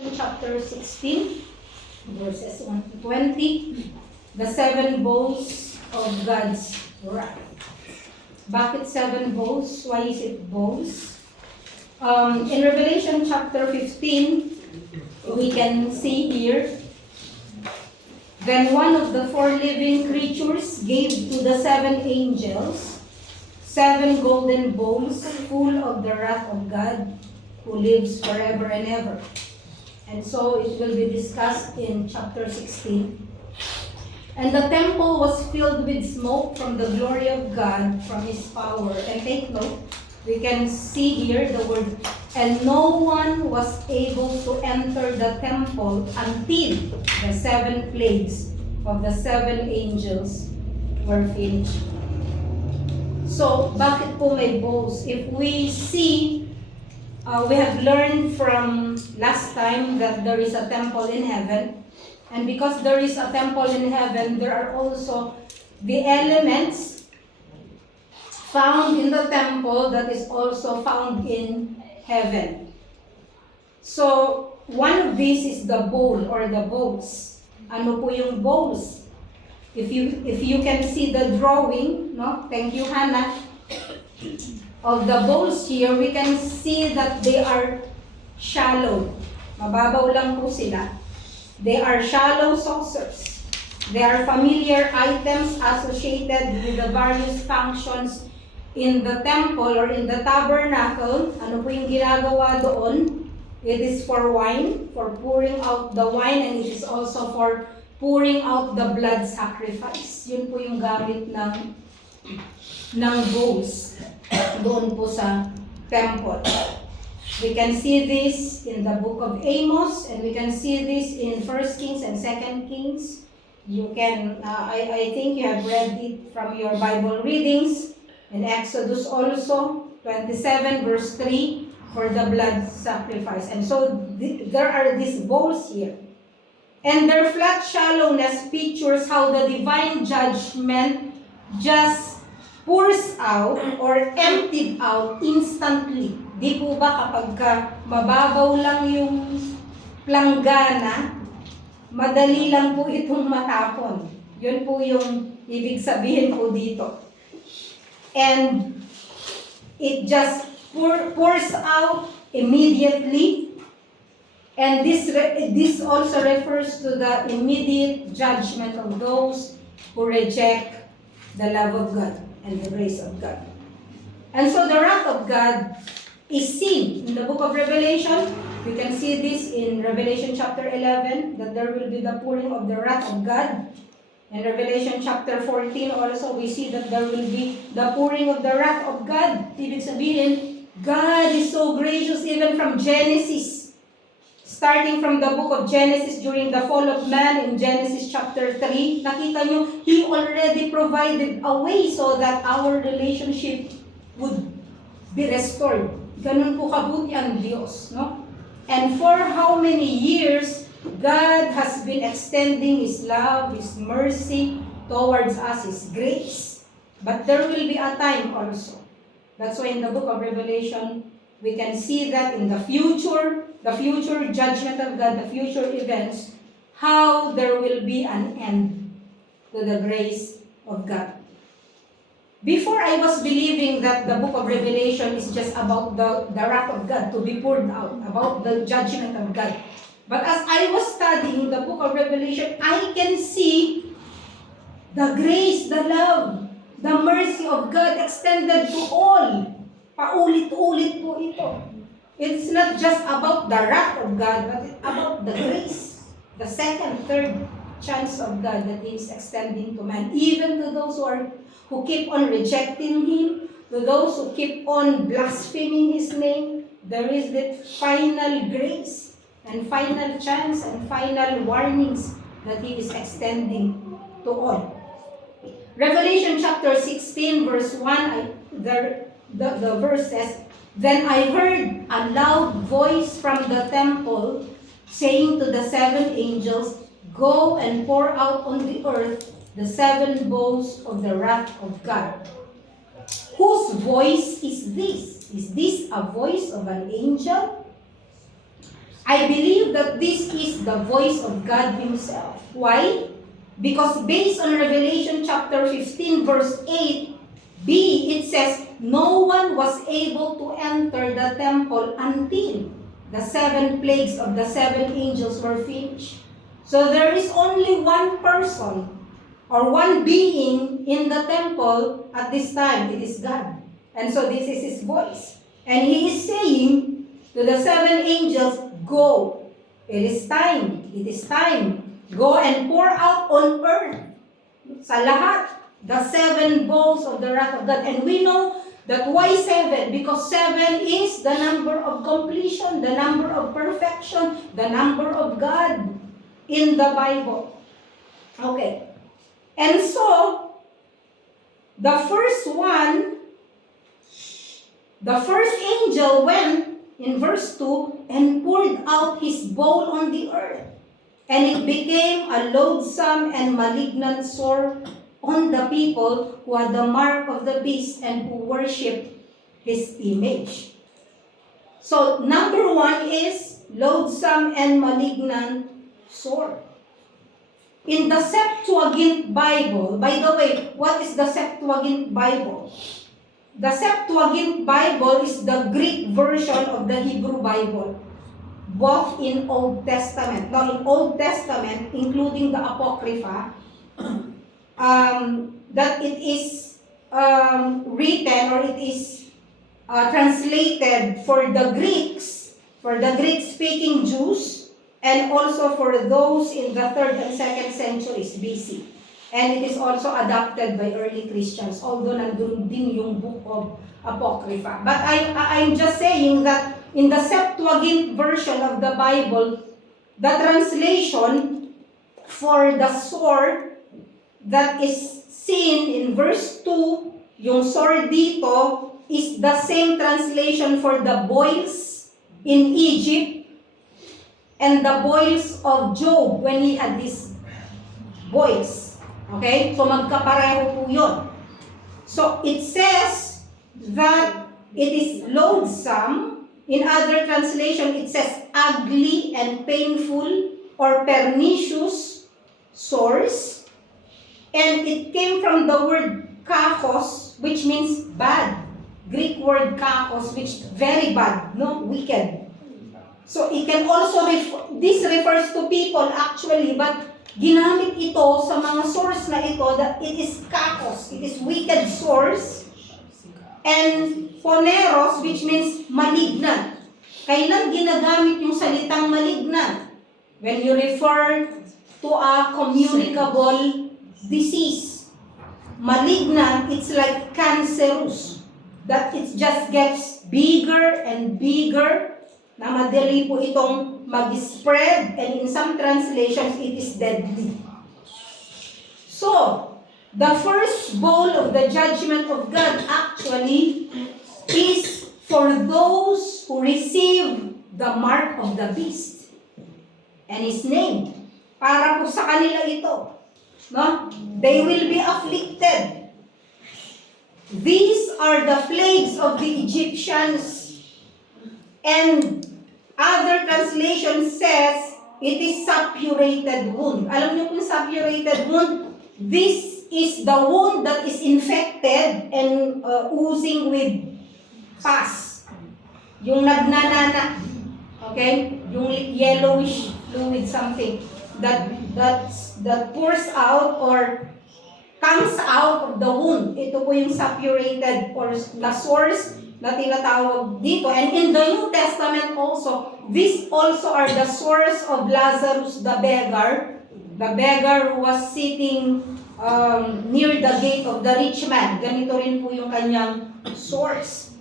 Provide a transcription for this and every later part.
Chapter 16, verses 1 to 20, the seven bowls of God's wrath. Bakit seven bowls? Why is it bowls? In Revelation chapter 15, we can see here, then one of the four living creatures gave to the seven angels seven golden bowls full of the wrath of God, who lives forever and ever. And so it will be discussed in chapter 16. And the temple was filled with smoke from the glory of God, from His power. And take note, we can see here the word, and no one was able to enter the temple until the seven plagues of the seven angels were finished. So, bakit po may bowls? If we see, we have learned from last time that there is a temple in heaven. And because there is a temple in heaven, there are also the elements found in the temple that is also found in heaven. So, one of these is the bowl or the bowls. Ano po yung bowls? If you can see the drawing, no? Thank you, Hannah. Of the bowls here, we can see that they are shallow. Mababaw lang po sila. They are shallow saucers. They are familiar items associated with the various functions in the temple or in the tabernacle. Ano po yung ginagawa doon? It is for wine, for pouring out the wine, and it is also for pouring out the blood sacrifice. Yun po yung gamit ng bowls doon po sa temple. We can see this in the book of Amos, and we can see this in 1 Kings and 2 Kings. You can, I think you have read it from your Bible readings. In Exodus also, 27 verse 3, for the blood sacrifice. And so there are these bowls here. And their flat shallowness pictures how the divine judgment just pours out or emptied out instantly. Di po ba kapag mababaw lang yung planggana, madali lang po itong matapon. Yun po yung ibig sabihin po dito. And it just pours out immediately. And this also refers to the immediate judgment of those who reject the love of God and the grace of God. And so the wrath of God is seen in the book of Revelation. We can see this in Revelation chapter 11, that there will be the pouring of the wrath of God. In Revelation chapter 14 also, we see that there will be the pouring of the wrath of God. Ibig sabihin, God is so gracious even from Genesis. Starting from the book of Genesis during the fall of man in Genesis chapter 3, nakita nyo, He already provided a way so that our relationship would be restored. Ganun po kabuti ang Diyos, no? And for how many years, God has been extending His love, His mercy towards us, His grace. But there will be a time also. That's why in the book of Revelation, we can see that in the future judgment of God, the future events, how there will be an end to the grace of God. Before, I was believing that the book of Revelation is just about the wrath of God to be poured out, about the judgment of God. But as I was studying the book of Revelation, I can see the grace, the love, the mercy of God extended to all. Paulit-ulit po ito. It's not just about the wrath of God, but about the grace, the second, third chance of God that He is extending to man, even to those who keep on rejecting Him, to those who keep on blaspheming His name. There is that final grace and final chance and final warnings that He is extending to all. Revelation chapter 16 verse 1, the verse says, "Then I heard a loud voice from the temple saying to the seven angels, 'Go and pour out on the earth the seven bowls of the wrath of God.'" Whose voice is this? Is this a voice of an angel? I believe that this is the voice of God Himself. Why? Because based on Revelation chapter 15 verse 8b, it says, no one was able to enter the temple until the 7 plagues of the 7 angels were finished. So there is only one person or one being in the temple at this time. It is God. And so this is His voice. And He is saying to the 7 angels, go. It is time. It is time. Go and pour out on earth sa lahat the 7 bowls of the wrath of God. And we know that why 7? Because 7 is the number of completion, the number of perfection, the number of God in the Bible. Okay. And so, the first angel went in verse 2 and poured out his bowl on the earth. And it became a loathsome and malignant sore on the people who had the mark of the beast and who worshipped his image. So, number 1 is loathsome and malignant sore. In the Septuagint Bible, by the way, what is the Septuagint Bible? The Septuagint Bible is the Greek version of the Hebrew Bible, both in Old Testament. Now, in Old Testament, including the Apocrypha, that it is written or it is translated for the Greeks, for the Greek-speaking Jews, and also for those in the 3rd and 2nd centuries BC. And it is also adopted by early Christians, although nandun din yung book of Apocrypha. But I'm just saying that in the Septuagint version of the Bible, the translation for the sword that is seen in verse 2, yung sword dito, is the same translation for the boils in Egypt and the boils of Job when he had these boils. Okay? So magkapareho po yun. So it says that it is loathsome. In other translation, it says ugly and painful or pernicious sores. And it came from the word kakos, which means bad. Greek word kakos, which very bad, no? Wicked. So it can also, this refers to people actually, but ginamit ito sa mga source na ito that it is kakos, it is wicked source, and poneros, which means malignant. Kailan ginagamit yung salitang malignant? When you refer to a communicable disease. Malignant, it's like cancerous, that it just gets bigger and bigger, na madali po itong mag-spread, and in some translations, it is deadly. So, the first bowl of the judgment of God actually is for those who receive the mark of the beast and his name. Para po sa kanila ito. No? They will be afflicted. These are the plagues of the Egyptians. And other translation says, it is suppurated wound. Alam niyo kung suppurated wound? This is the wound that is infected and oozing with pus. Yung nagnanana. Okay? Yung yellowish fluid something that pours out or comes out of the wound. Ito po yung suppurated or the source na tinatawag dito. And in the New Testament also, these also are the source of Lazarus the beggar who was sitting near the gate of the rich man. Ganito rin po yung kanyang source.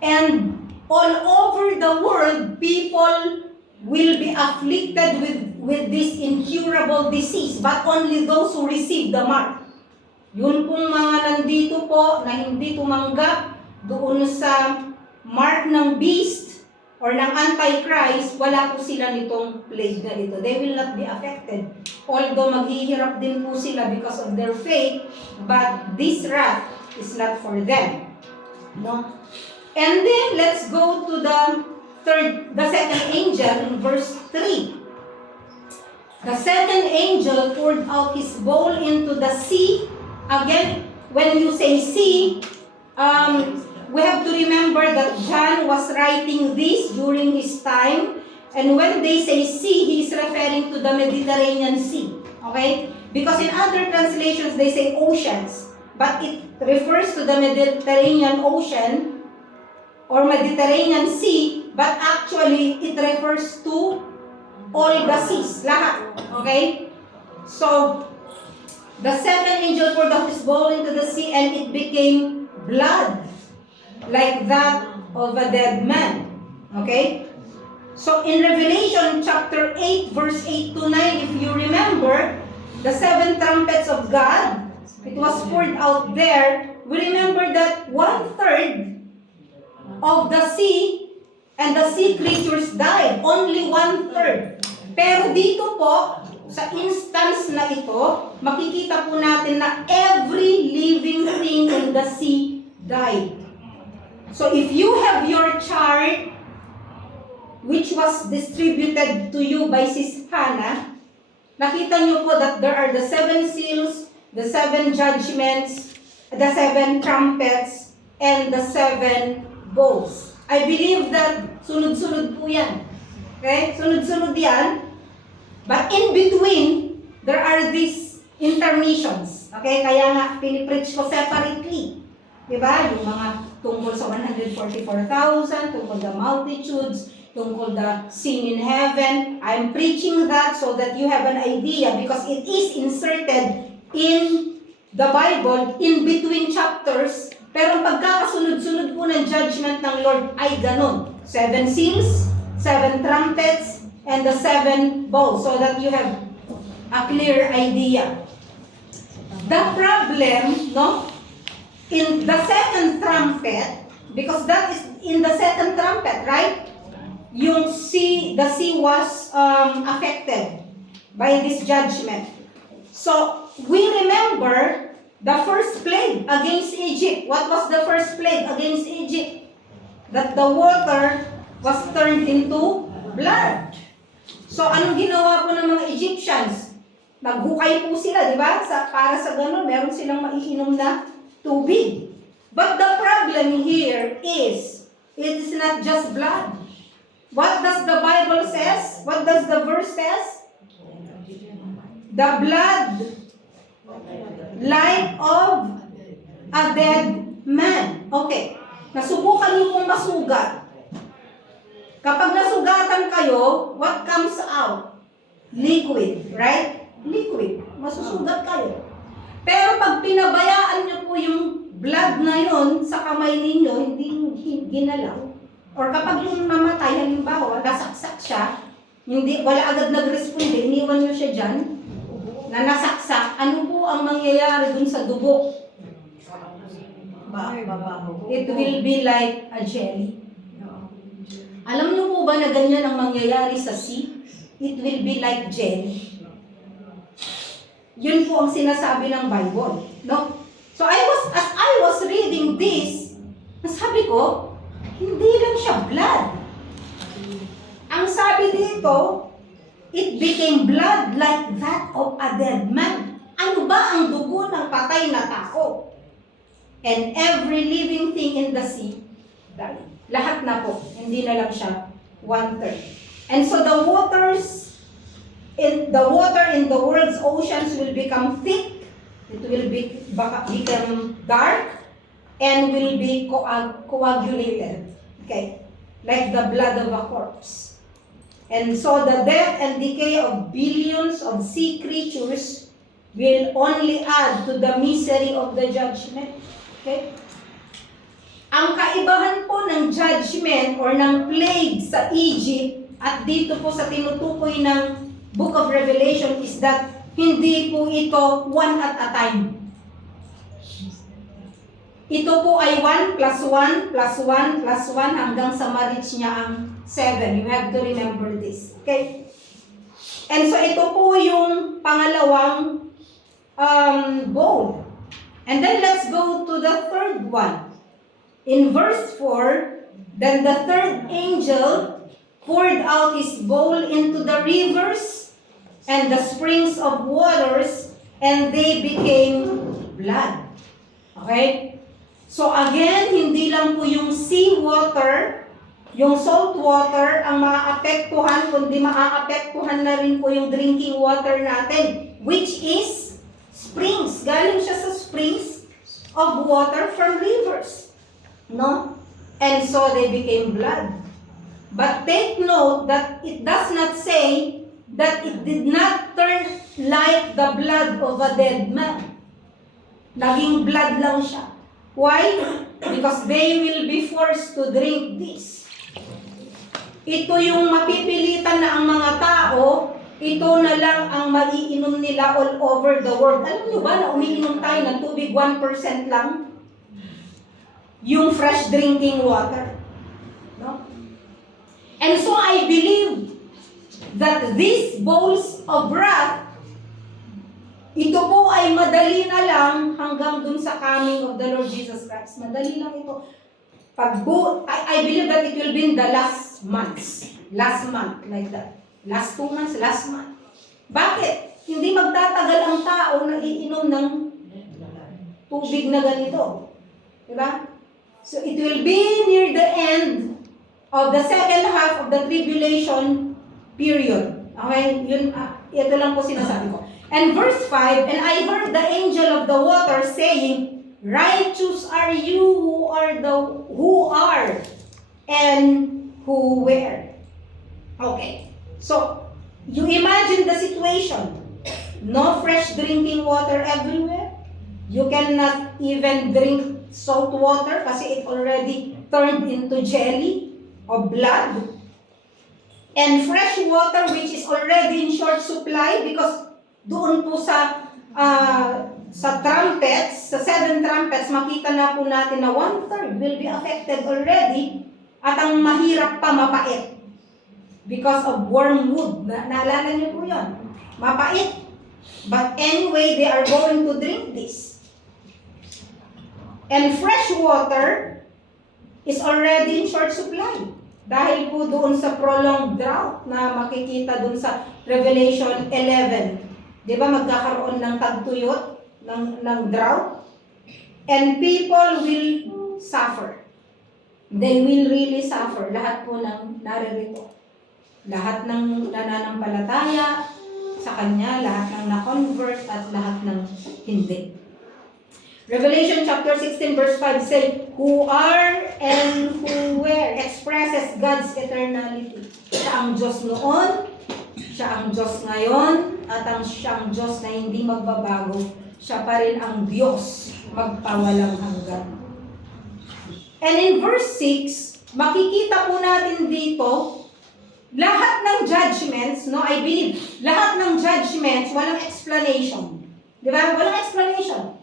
And all over the world, people will be afflicted with this incurable disease, but only those who receive the mark. Yun pong mga nandito po na hindi tumanggap doon sa mark ng beast or ng Antichrist, wala po sila nitong plague na ito. They will not be affected. Although maghihirap din po sila because of their faith, but this wrath is not for them. No? And then, let's go to the the second angel in verse 3. The second angel poured out his bowl into the sea. Again, when you say sea, we have to remember that John was writing this during his time. And when they say sea, he is referring to the Mediterranean Sea. Okay? Because in other translations, they say oceans. But it refers to the Mediterranean Ocean or Mediterranean Sea. But actually, it refers to all the seas. Lahat. Okay? So, the second angel poured out his bowl into the sea and it became blood, like that of a dead man. Okay? So in Revelation chapter 8, verse 8 to 9, if you remember, the 7 trumpets of God, it was poured out there. We remember that 1/3 of the sea and the sea creatures died. Only 1/3. Pero dito po, sa instance na ito, makikita po natin na every living thing in the sea died. So if you have your chart, which was distributed to you by Sis Hannah, nakita niyo po that there are the 7 seals, the 7 judgments, the 7 trumpets, and the 7 bowls. I believe that sunod-sunod po yan. Okay? Sunod-sunod yan. But in between, there are these intermissions. Okay? Kaya nga, pinipreach ko separately. Diba? Yung mga tungkol sa 144,000, tungkol the multitudes, tungkol the scene in heaven. I'm preaching that so that you have an idea because it is inserted in the Bible in between chapters. Pero pagkakasunod-sunod po ng judgment ng Lord ay ganon. 7 seals, 7 trumpets, and the 7 bowls so that you have a clear idea. The problem, no? In the second trumpet, because that is in the second trumpet, right? The sea was affected by this judgment. So, we remember the first plague against Egypt. What was the first plague against Egypt? That the water was turned into blood. So, anong ginawa po ng mga Egyptians? Naghukay po sila, di ba? Para sa ganun, meron silang maiinom na tubig. But the problem here is, it is not just blood. What does the Bible says? What does the verse says? The blood like of a dead man. Okay. Nasubukan niyo pong masugat. Kapag nasugatan kayo, what comes out? Liquid, right? Liquid. Masusugat kayo. Pero pag pinabayaan niyo po yung blood na yon sa kamay ninyo, hindi ginalaw. Or kapag yung namatay, halimbawa, nasaksak siya, wala agad nag-responde, iniwan nyo siya dyan, na nasaksak, ano po ang mangyayari dun sa dugo? It will be like a jelly. Alam nyo po ba na ganyan ang mangyayari sa sea? It will be like jelly. Yun po ang sinasabi ng Bible. No? So as I was reading this, nasabi ko, hindi lang siya blood. Ang sabi dito, it became blood like that of a dead man. Ano ba ang dugo ng patay na tao? And every living thing in the sea died. Lahat na po. Hindi na lang siya 1/3. And so the water in the world's oceans will become thick. It will become dark and will be coagulated. Okay? Like the blood of a corpse. And so the death and decay of billions of sea creatures will only add to the misery of the judgment. Okay? Ang kaibahan po ng judgment or ng plague sa Egypt at dito po sa tinutukoy ng Book of Revelation is that hindi po ito one at a time. Ito po ay 1 plus 1 plus 1 plus 1 hanggang sa ma-reach niya ang 7. You have to remember this. Okay? And so ito po yung pangalawang bowl. And then let's go to the third one. In verse 4, Then the third angel poured out his bowl into the rivers and the springs of waters, and they became blood. Okay? So again, hindi lang po yung sea water, yung salt water ang maaapektuhan, kundi maaapektuhan na rin po yung drinking water natin, which is springs. Galing siya sa springs of water from rivers. No? And so they became blood. But take note that it does not say that it did not turn like the blood of a dead man. Naging blood lang siya. Why? Because they will be forced to drink this. Ito yung mapipilitan na ang mga tao, ito na lang ang maiinom nila all over the world. Alam nyo ba na umiinom tayo ng tubig 1% lang? Yung fresh drinking water. No? And so I believe that these bowls of wrath, ito po ay madali na lang hanggang dun sa coming of the Lord Jesus Christ. Madali lang ito. I believe that it will be in the last months. Last month, like that. Last 2 months, last month. Bakit? Hindi magtatagal ang tao na iinom ng tubig na ganito. Diba? So it will be near the end of the second half of the tribulation period. Okay? Ito lang po sinasabi ko. And verse 5, and I heard the angel of the water saying, righteous are you who are and who were. Okay. So, you imagine the situation. No fresh drinking water everywhere. You cannot even drink salt water kasi it already turned into jelly or blood. And fresh water which is already in short supply because doon po sa trumpets, sa 7 trumpets, makita na po natin na 1/3 will be affected already at ang mahirap pa mapait because of wormwood. Naalala niyo po yun? Mapait. But anyway, they are going to drink this. And fresh water is already in short supply. Dahil po doon sa prolonged drought na makikita doon sa Revelation 11. Di ba magkakaroon ng tagtuyot, ng drought? And people will suffer. They will really suffer. Lahat po ng naririto. Lahat ng nananampalataya sa Kanya, lahat ng na-convert at lahat ng hindi. Revelation chapter 16 verse 5 say, who are and who were expresses God's eternality. Siya ang Diyos noon, siya ang Diyos ngayon, at siya ang Diyos na hindi magbabago. Siya pa rin ang Diyos magpawalang hanggan. And in verse 6, makikita po natin dito, lahat ng judgments, no, I believe, lahat ng judgments, walang explanation. Di ba? Walang explanation.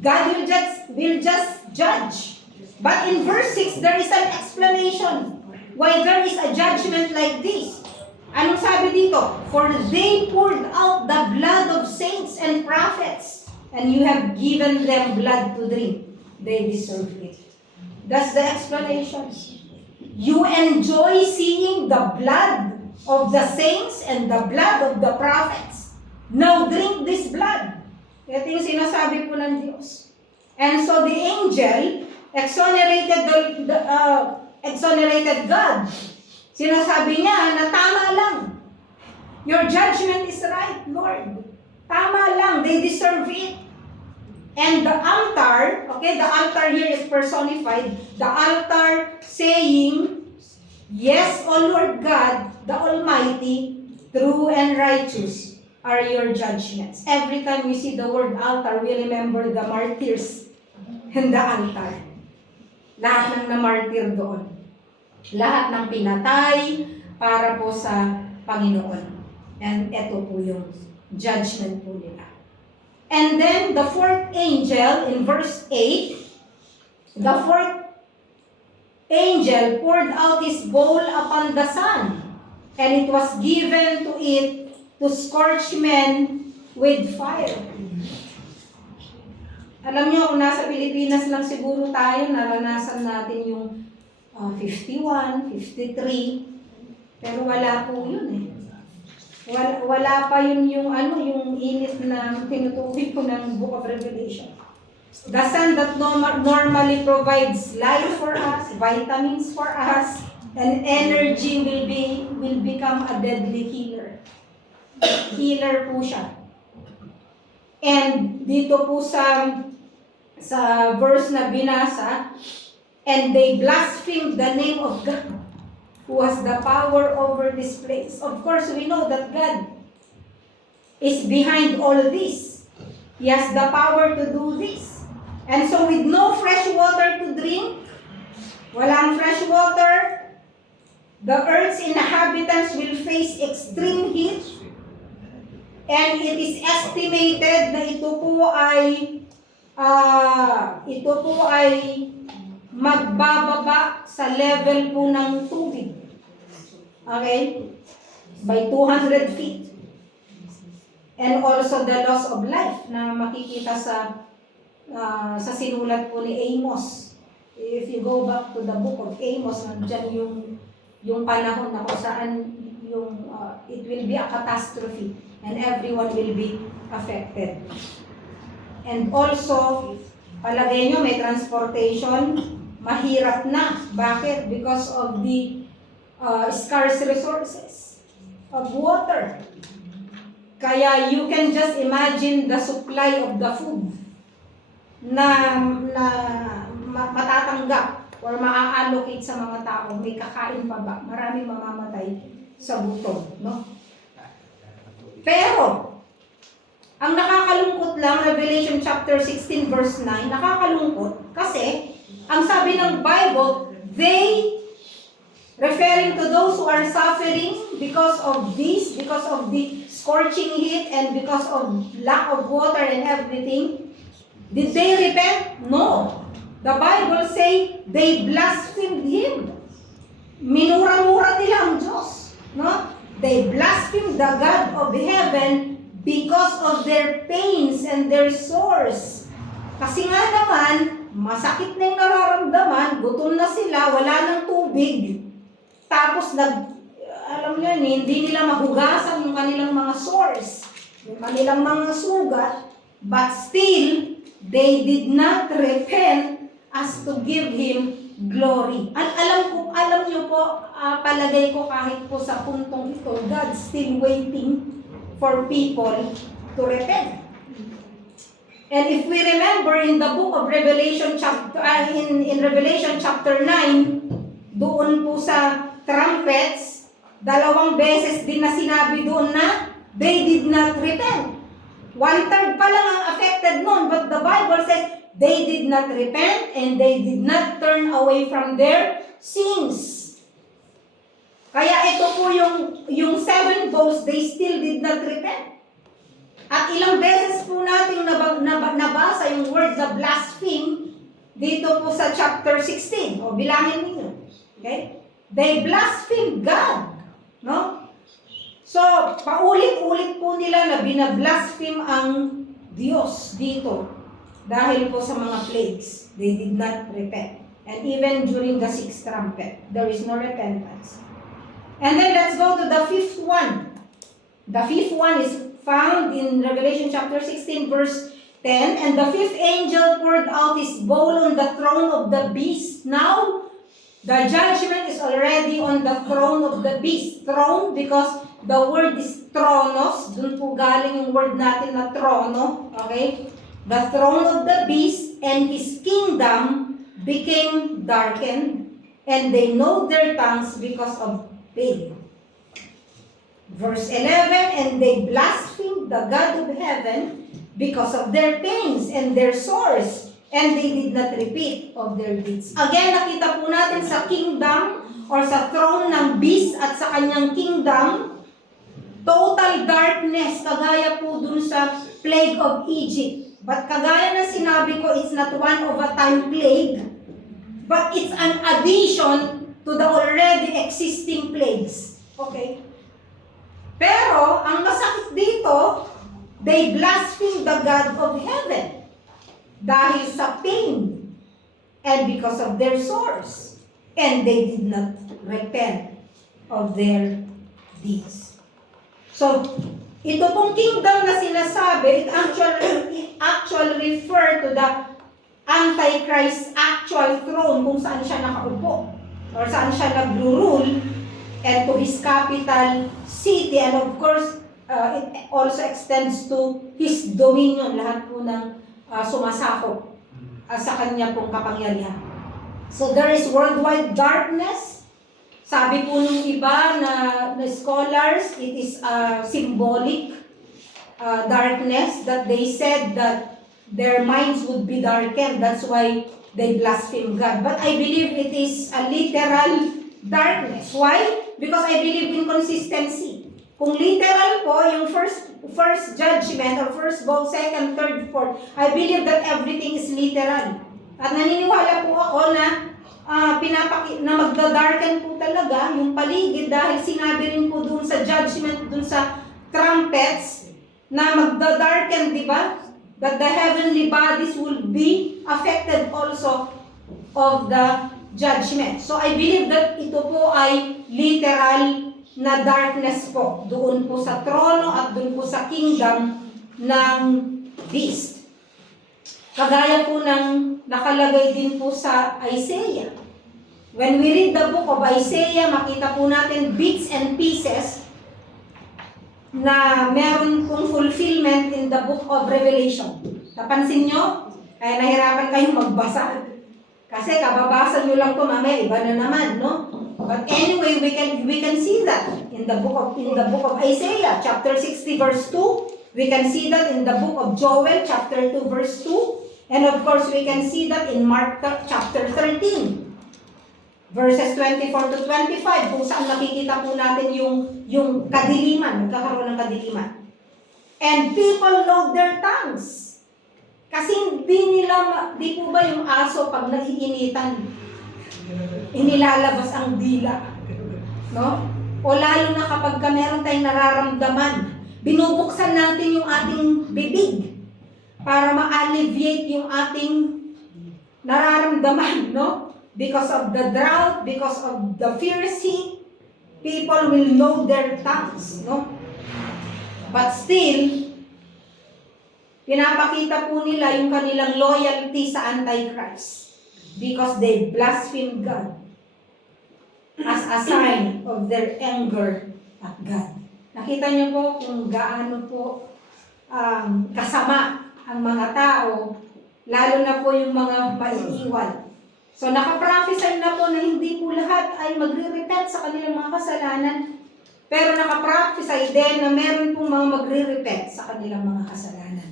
God will just judge. But in verse 6, there is an explanation why there is a judgment like this. Anong sabi dito? For they poured out the blood of saints and prophets, and you have given them blood to drink. They deserve it. That's the explanation. You enjoy seeing the blood of the saints and the blood of the prophets. Now drink this blood. Ito yung sinasabi po ng Diyos. And so the angel exonerated God. Sinasabi niya na tama lang. Your judgment is right, Lord. Tama lang. They deserve it. And the altar, okay, the altar here is personified. The altar saying, yes, O Lord God, the Almighty, true and righteous are your judgments. Every time we see the word altar, we remember the martyrs in the altar. Lahat ng namartir doon. Lahat ng pinatay para po sa Panginoon. And ito po yung judgment po nila. And then the fourth angel in verse 8, the fourth angel poured out his bowl upon the sun, and it was given to it to scorch men with fire. Alam nyo, kung nasa Pilipinas lang siguro tayo, naranasan natin yung 51, 53, pero wala po yun eh. Wala pa yun yung yung init na tinutukoy ko ng Book of Revelation. The sun that normally provides life for us, vitamins for us, and energy will become a deadly killer. Killer po siya. And dito po sa verse na binasa, and they blasphemed the name of God, who has the power over this place. Of course, we know that God is behind all this. He has the power to do this. And so with no fresh water to drink, walang fresh water, the earth's inhabitants will face extreme heat. And it is estimated na ito po ay magbababa sa level po ng tubig. Okay? By 200 feet. And also the loss of life na makikita sa sinulat po ni Amos. If you go back to the book of Amos, nandiyan yung panahon na kung saan it will be a catastrophe and everyone will be affected. And also, palagay nyo may transportation, mahirap na. Bakit? Because of the scarce resources of water. Kaya you can just imagine the supply of the food na matatanggap or maa-allocate sa mga tao. May kakain pa ba? Maraming mamamatay sa gutom, no? Pero, ang nakakalungkot lang, Revelation chapter 16 verse 9, nakakalungkot kasi, ang sabi ng Bible, they, referring to those who are suffering because of this, because of the scorching heat, and because of lack of water and everything, did they repent? No. The Bible say, they blasphemed Him. Minura-mura nila ang Diyos. No? They blasphemed the God of heaven because of their pains and their sores. Kasi nga naman, masakit na yung nararamdaman, gutom na sila, wala ng tubig. Tapos alam nyo, hindi nila mahugasan yung kanilang mga sores, yung kanilang mga sugat, but still, they did not repent as to give Him glory. Alam nyo po, palagay ko kahit po sa puntong ito, God's still waiting for people to repent. And if we remember in the book of Revelation in Revelation chapter 9, doon po sa trumpets, 2 beses din na sinabi doon na they did not repent. 1/3 pa lang ang affected noon, but the Bible says they did not repent and they did not turn away from their sins. Kaya ito po yung 7 bowls, they still did not repent. At ilang beses po nating nabasa yung word na blaspheme dito po sa chapter 16. O bilangin ninyo. Okay? They blaspheme God. No? So, paulit-ulit po nila na binablaspheme ang Diyos dito. Dahil po sa mga plagues, they did not repent. And even during the 6th trumpet, there is no repentance. And then let's go to the 5th one. The 5th one is found in Revelation chapter 16 verse 10. And the 5th angel poured out his bowl on the throne of the beast. Now, the judgment is already on the throne of the beast. Throne because the word is tronos. Dun po galing yung word natin na trono. Okay? The throne of the beast and his kingdom became darkened, and they gnawed their tongues because of pain. Verse 11, and they blasphemed the God of heaven because of their pains and their sores, and they did not repeat of their deeds. Again, nakita po natin sa kingdom or sa throne ng beast at sa kanyang kingdom, total darkness, kagaya po dun sa plague of Egypt. But kagaya na sinabi ko, it's not one of a time plague, but it's an addition to the already existing plagues. Okay? Pero, ang masakit dito, they blaspheme the God of heaven dahil sa pain and because of their sores. and they did not repent of their deeds. So, ito pong kingdom na sinasabi, it actually refer to the Antichrist actual throne kung saan siya nakaupo or saan siya nagro-rule, and to his capital city, and of course, it also extends to his dominion, lahat po ng sumasakop sa kanya pong kapangyarihan. So there is worldwide darkness. Sabi po nung iba na scholars, it is a symbolic darkness that they said that their minds would be darkened. That's why they blaspheme God. But I believe it is a literal darkness. Why? Because I believe in consistency. Kung literal po, yung first judgment or first bowl, second, third, fourth, I believe that everything is literal. At naniniwala po ako na na magda-darken po talaga yung paligid dahil sinabi rin po dun sa judgment, dun sa trumpets, na magda-darken, di ba? That the heavenly bodies will be affected also of the judgment. So I believe that ito po ay literal na darkness po doon po sa trono at doon po sa kingdom ng beast. Kagaya po ng nakalagay din po sa Isaiah. When we read the book of Isaiah, makita po natin bits and pieces na meron pong fulfillment in the book of Revelation. Napansin nyo? Kaya nahirapan kayong magbasa. Kasi kababasa nyo lang ito, mamaya iba na naman, no? But anyway, we can see that in the book of Isaiah, chapter 60, verse 2. We can see that in the book of Joel, chapter 2, verse 2. And of course, we can see that in Mark chapter 13. Verses 24 to 25, kung saan nakikita po natin yung kadiliman, nagkakaroon ng kadiliman. And people load their tongues. Kasi di po ba yung aso pag naiinitan, inilalabas ang dila? No? O lalo na kapag meron tayong nararamdaman, binubuksan natin yung ating bibig para ma-alleviate yung ating nararamdaman, no? Because of the drought, because of the fierce heat, people will load their tongues, no? But still, pinapakita po nila yung kanilang loyalty sa Antichrist because they blaspheme God as a sign of their anger at God. Nakita niyo po kung gaano po kasama ang mga tao, lalo na po yung mga maiiwan. So nakaprophesy na po na hindi po lahat ay magre-repent sa kanilang mga kasalanan, pero nakaprophesy din na meron pong mga magre-repent sa kanilang mga kasalanan.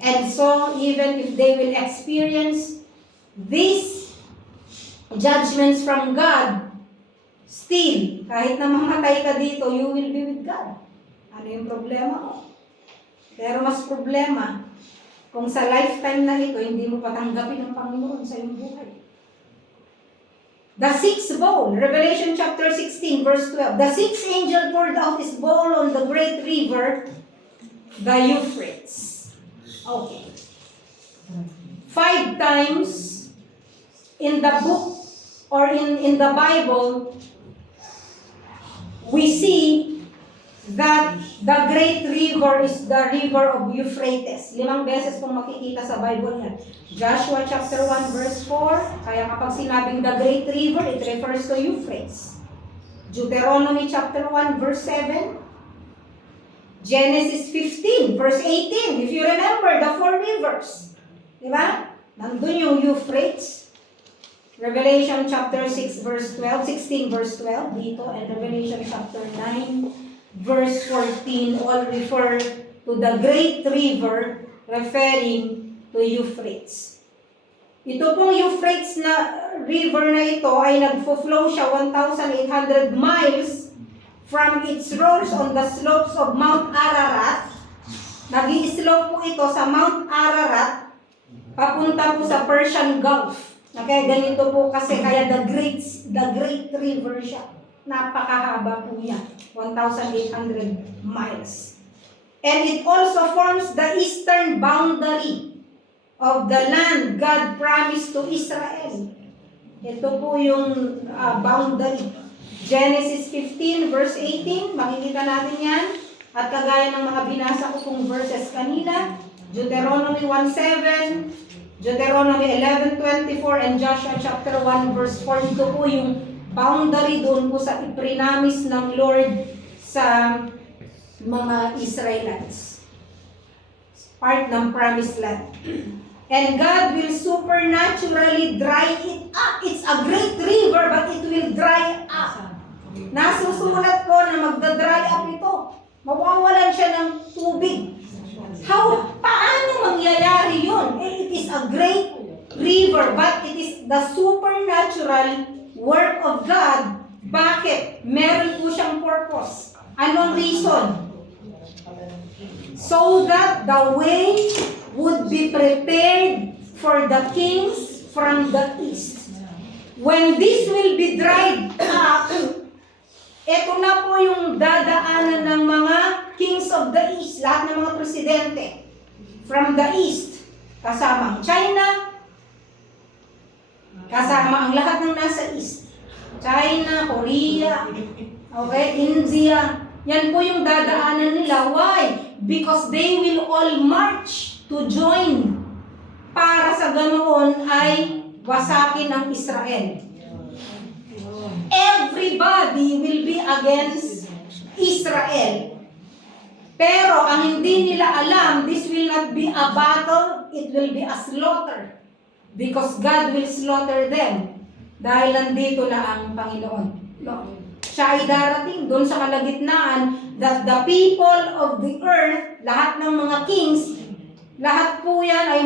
And so, even if they will experience these judgments from God, still, kahit na mamatay ka dito, you will be with God. Ano yung problema mo? Pero mas problema, kung sa lifetime na ito, hindi mo patanggapin ng Panginoon sa iyong buhay. The sixth bowl, Revelation chapter 16, verse 12. The sixth angel poured out his bowl on the great river, the Euphrates. Okay. 5 times in the book or in the Bible, we see that the great river is the river of Euphrates. 5 beses pong makikita sa Bible yan. Joshua chapter 1 verse 4, kaya kapag sinabing the great river, it refers to Euphrates. Deuteronomy chapter 1 verse 7, Genesis 15 verse 18, if you remember the 4 rivers. Diba? Nandun yung Euphrates. Revelation chapter 6 verse 12, 16 verse 12 dito, and Revelation chapter 9 verse 14 all refer to the great river referring to Euphrates. Ito pong Euphrates na river na ito ay nagfo-flow siya 1,800 miles from its source on the slopes of Mount Ararat. Nag-i-slope po ito sa Mount Ararat papunta po sa Persian Gulf. Okay, ganito po kasi kaya the great river siya. Napakahaba po niya, 1,800 miles. And it also forms the eastern boundary of the land God promised to Israel. Ito po yung boundary. Genesis 15 verse 18, makikita natin yan. At kagaya ng mga binasa ko pong verses kanina, Deuteronomy 1:7, Deuteronomy 11:24, and Joshua chapter 1 verse 4. Ito po yung boundary doon po sa iprinamis ng Lord sa mga Israelites. Part ng promised land. And God will supernaturally dry it up. It's a great river, but it will dry up. Nasusulat po na magda-dry up ito. Mawawalan siya ng tubig. Paano mangyayari yun? It is a great river, but it is the supernatural work of God. Bakit? Meron po siyang purpose. Anong reason? So that the way would be prepared for the kings from the east. When this will be dried up, ito na po yung dadaanan ng mga kings of the east, lahat ng mga presidente from the east, kasama ang China, kasama ang lahat ng nasa east. China, Korea, okay, India. Yan po yung dadaanan nila. Why? Because they will all march to join para sa ganoon ay wasakin ang Israel. Everybody will be against Israel. Pero ang hindi nila alam, this will not be a battle, it will be a slaughter. Because God will slaughter them. Dahil nandito na ang Panginoon. No. Siya ay darating doon sa kalagitnaan that the people of the earth, lahat ng mga kings, lahat po yan ay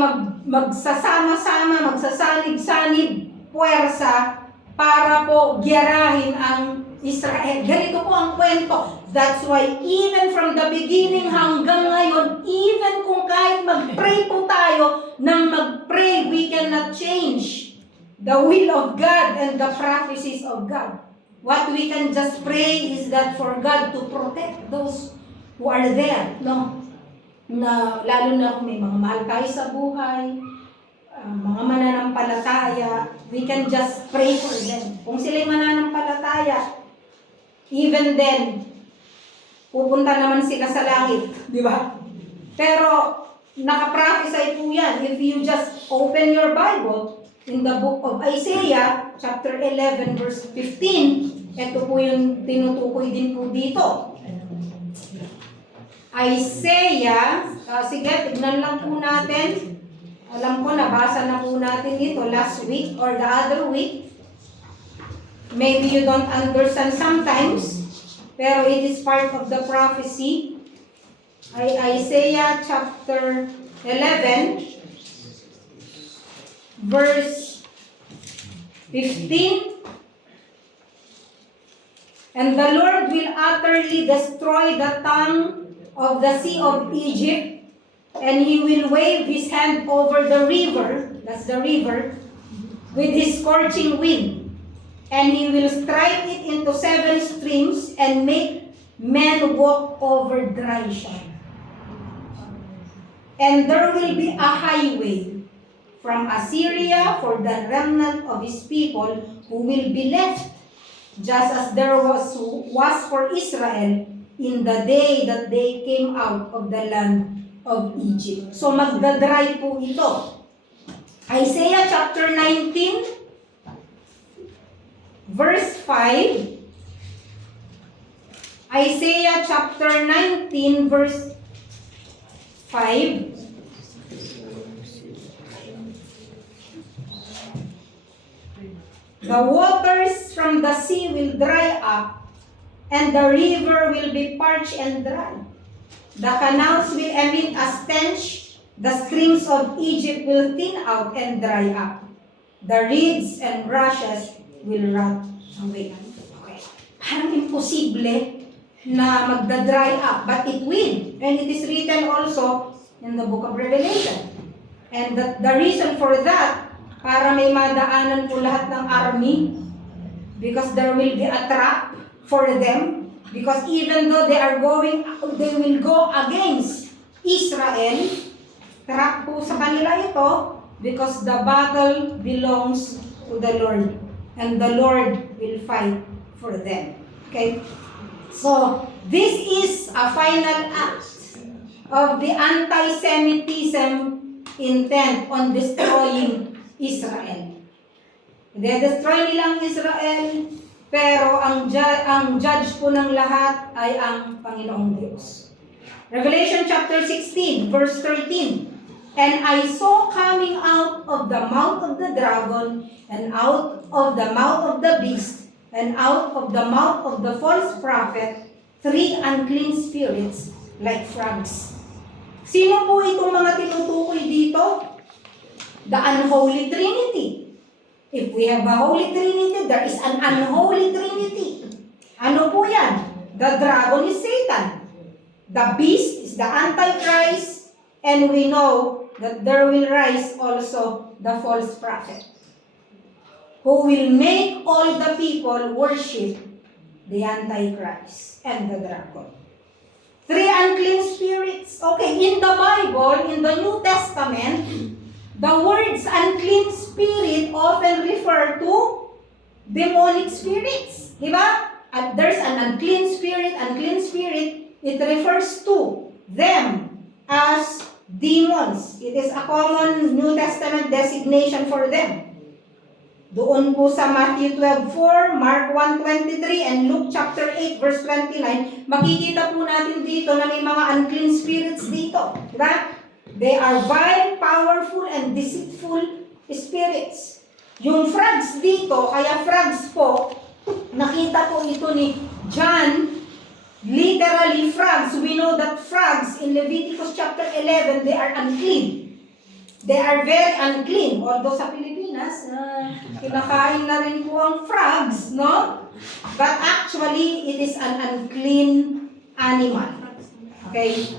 magsasama-sama, magsasanib-sanib, puwersa, para po giyarahin ang Israel. Ganito po ang kwento. That's why even from the beginning hanggang ngayon, even kung kahit mag-pray po tayo, nang mag-pray, we cannot change the will of God and the prophecies of God. What we can just pray is that for God to protect those who are there, no? Na lalo na kung may mga mahal tayo sa buhay, mga mananampalataya, we can just pray for them. Kung sila'y mananampalataya, even then, pupunta naman sila sa langit, di ba? Pero nakaprophesy po yan. If you just open your Bible, in the book of Isaiah, chapter 11, verse 15, ito po yung tinutukoy din po dito. Isaiah, sige, tignan lang po natin. Alam ko, nabasa na po natin ito last week or the other week. Maybe you don't understand sometimes, pero it is part of the prophecy. Isaiah chapter 11, verse 15, and the Lord will utterly destroy the tongue of the sea of Egypt, and he will wave his hand over the river, that's the river, with his scorching wind, and he will strike it into 7 streams and make men walk over dry shod. And there will be a highway from Assyria for the remnant of his people who will be left, just as there was for Israel in the day that they came out of the land of Egypt. So magdadry po ito. Isaiah chapter 19, verse 5. Isaiah chapter 19, verse 5. The waters from the sea will dry up, and the river will be parched and dry. The canals will emit a stench, the streams of Egypt will thin out and dry up. The reeds and rushes will rot away. Okay. Parang imposible na magda-dry up, but it will. And it is written also in the book of Revelation. And the reason for that, para may madaanan po lahat ng army, because there will be a trap for them, because even though they will go against Israel, trap po sa kanila ito, because the battle belongs to the Lord. and the Lord will fight for them. Okay? So, this is a final act of the anti-Semitism intent on destroying Israel. Destroy nilang Israel, pero ang judge po ng lahat ay ang Panginoong Diyos. Revelation chapter 16, verse 13. And I saw coming out of the mouth of the dragon, and out of the mouth of the beast, and out of the mouth of the false prophet, 3 unclean spirits like frogs. Sino po itong mga tinutukoy dito? The unholy trinity. If we have a holy trinity, there is an unholy trinity. Ano po yan? The dragon is Satan. The beast is the Antichrist. And we know that there will rise also the false prophet, who will make all the people worship the Antichrist and the dragon. 3 unclean spirits. Okay, in the Bible, in the New Testament, the words unclean spirit often refer to demonic spirits. Diba? There's an unclean spirit, it refers to them as demons. It is a common New Testament designation for them. Doon po sa Matthew 12:4, Mark 1:23, and Luke chapter 8, verse 29, makikita po natin dito na may mga unclean spirits dito. Diba? They are vile, powerful, and deceitful spirits. Yung frogs dito, kaya frogs po, nakita po ito ni John, literally frogs. We know that frogs in Leviticus chapter 11, they are unclean. They are very unclean. Although sa Pilipinas, kinakain na rin po ang frogs, no? But actually, it is an unclean animal. Okay?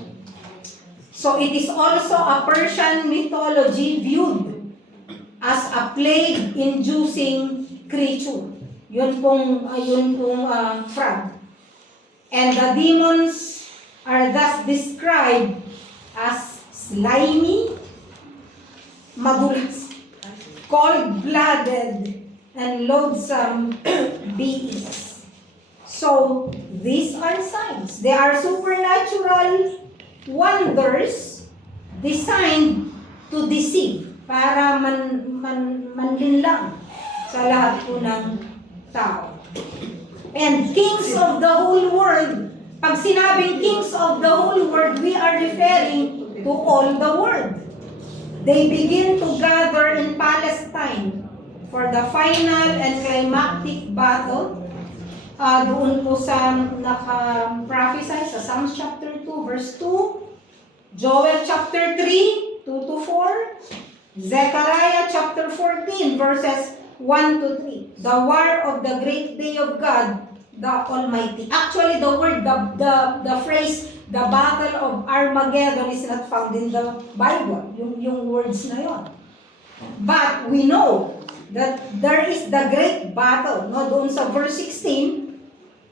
So, it is also a Persian mythology viewed as a plague-inducing creature. Yun pong frog. And the demons are thus described as slimy, madulas, cold-blooded, and loathsome beings. So, these are signs. They are supernatural wonders designed to deceive, para manlinlang sa lahat po ng tao. And kings of the whole world, pag sinabing kings of the whole world, we are referring to all the world. They begin to gather in Palestine for the final and climactic battle. Doon po sa naka-prophesy sa Psalms chapter 2, verse 2, Joel chapter 3, 2-4, Zechariah chapter 14, verses 1-3. The war of the great day of God, the Almighty. Actually, the word, the phrase, the battle of Armageddon is not found in the Bible. Yung words na yon. But we know that there is the great battle. No? Doon sa verse 16,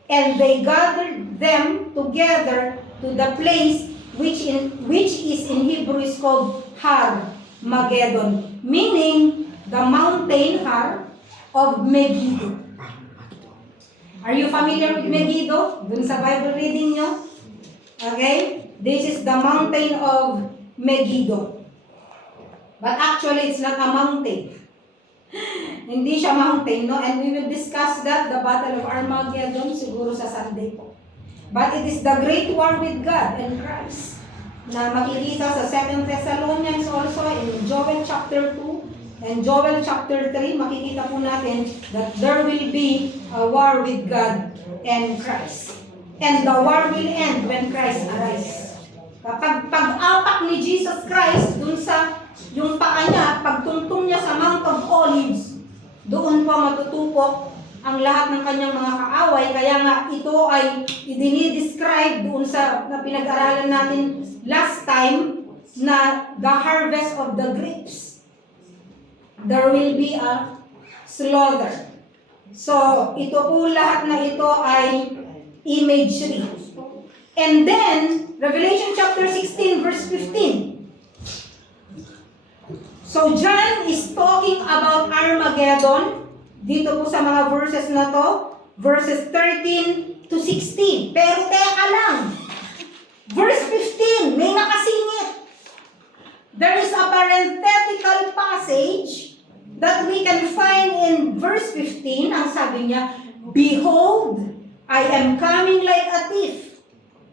and they gathered them together to the place which is in Hebrew is called Har Mageddon, meaning the mountain Har of Megiddo. Are you familiar with Megiddo? Dun sa Bible reading nyo? Okay? This is the mountain of Megiddo. But actually, it's not a mountain. Hindi siya mountain, no? And we will discuss that, the Battle of Armageddon, siguro sa Sunday po. But it is the great war with God and Christ na makikita sa 2 Thessalonians also, in Joel chapter 2 and Joel chapter 3, makikita po natin that there will be a war with God and Christ. And the war will end when Christ arrives. Kapag pag-apak ni Jesus Christ dun sa yung paa niya, pagtungtong niya sa Mount of Olives, doon po matutupok ang lahat ng kanyang mga kaaway. Kaya nga ito ay idinidescribe doon sa na pinag-aralan natin last time na the harvest of the grapes. There will be a slaughter. So, ito po lahat na ito ay imagery. And then, Revelation chapter 16 verse 15. So, John is talking about Armageddon. Dito po sa mga verses na to, verses 13 to 16. Pero teka lang, verse 15, may nakasingit. There is a parenthetical passage that we can find in verse 15. Ang sabi niya, "Behold, I am coming like a thief.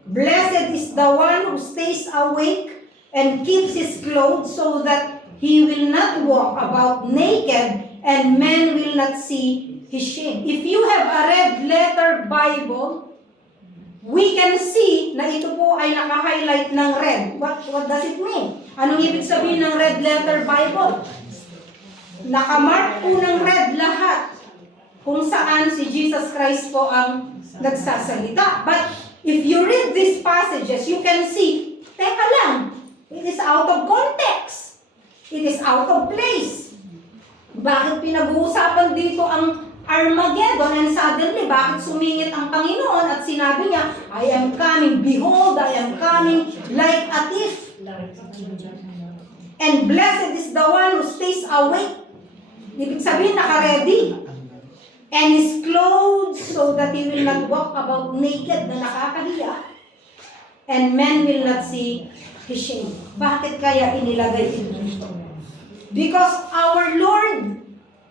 Blessed is the one who stays awake and keeps his clothes so that he will not walk about naked and men will not see his shame." If you have a red letter Bible, we can see na ito po ay naka-highlight ng red. What does it mean? Anong ibig sabihin ng red letter Bible? Nakamark po ng red lahat kung saan si Jesus Christ po ang nagsasalita. But if you read these passages, you can see, teka lang, it is out of context. It is out of place. Bakit pinag-uusapan dito ang Armageddon and suddenly, bakit sumingit ang Panginoon at sinabi niya, "I am coming, behold, I am coming like a thief. And blessed is the one who stays awake." Ibig sabihin, naka-ready. "And is clothed so that he will not walk about naked," na nakakahiya. "And men will not see his shame." Bakit kaya inilagay ito dito? Because our Lord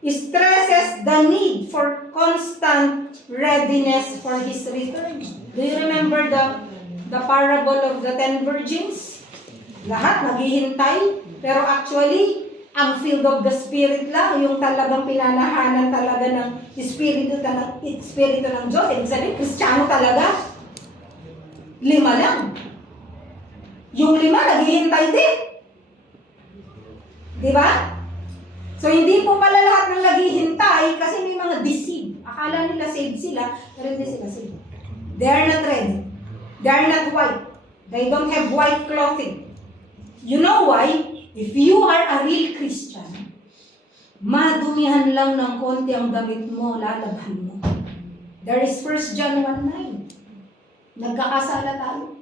stresses the need for constant readiness for His return. Do you remember the parable of the 10 virgins? Lahat naghihintay, pero actually, ang field of the Spirit lang, yung talagang pinanahanan talaga ng Espiritu ng Diyos. Ibig sabihin, Kristiyano talaga. 5 lang. Yung 5, naghihintay din. Di ba? So, hindi po pala lahat ng naghihintay kasi may mga deceived. Akala nila saved sila, pero hindi sila saved. They are not ready. They are not white. They don't have white clothing. You know why? If you are a real Christian, madumihan lang ng konti ang damit mo, lalabhan mo. There is 1 John 1:9. Nagkakasala tayo.